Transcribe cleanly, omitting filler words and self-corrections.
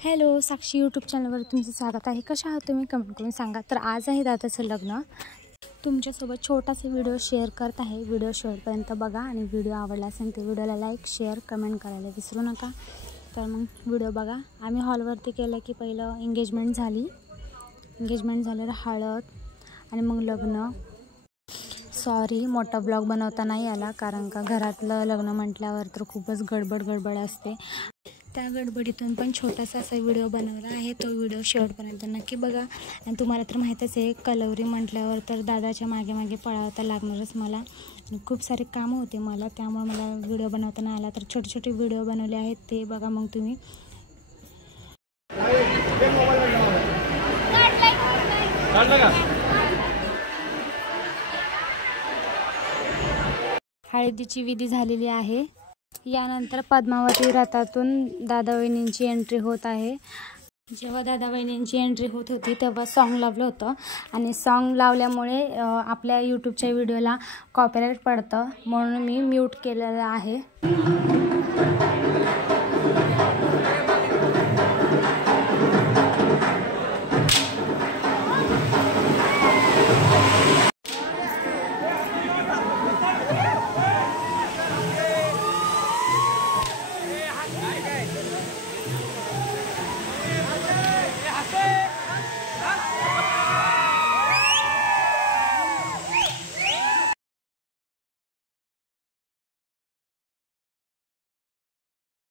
Hello, साक्षी YouTube चॅनलवर तुमचं स्वागत आहे। कशा आहात तुम्ही कमेंट करून सांगा। तर आज आहे दादाचं लग्न, तुमच्यासोबत छोटासा व्हिडिओ शेअर करत आहे। व्हिडिओ शेवटपर्यंत बघा आणि व्हिडिओ आवडला असेल तर व्हिडिओला लाईक शेअर कमेंट करायला विसरू नका। तर मग व्हिडिओ बघा। आम्ही हॉलवरती केलं की पहिलं एंगेजमेंट झाली, झाल्यावर हळद आणि मग लग्न। सॉरी मोठा ब्लॉग बनवता नाही आला, कारण का घरातलं लग्न म्हटल्यावर तर खूपच गडबड असते। त्या गडबडीतून पण छोटासा असा व्हिडिओ बनवला आहे, तो व्हिडिओ शेवटपर्यंत नक्की बघा। आणि तुम्हाला तर माहीतच आहे, कलवरी म्हटल्यावर तर दादाच्या मागे पळावं तर लागणारच मला, आणि खूप सारे कामं होते मला, त्यामुळे मला व्हिडिओ बनवता नाही आला। तर छोटे व्हिडिओ बनवले आहेत, ते बघा मग तुम्ही। हळदीची विधी झालेली आहे। यानंतर पद्मावती रथातून दादा वहिनींची एंट्री होत आहे। जेव्हा दादा वहिनींची एंट्री होत होती तेव्हा सॉन्ग लावलं होतं, आणि सॉन्ग लावल्यामुळे आपल्या यूट्यूबच्या व्हिडिओला कॉपीराइट पडतं, म्हणून मी म्यूट केलेलं आहे।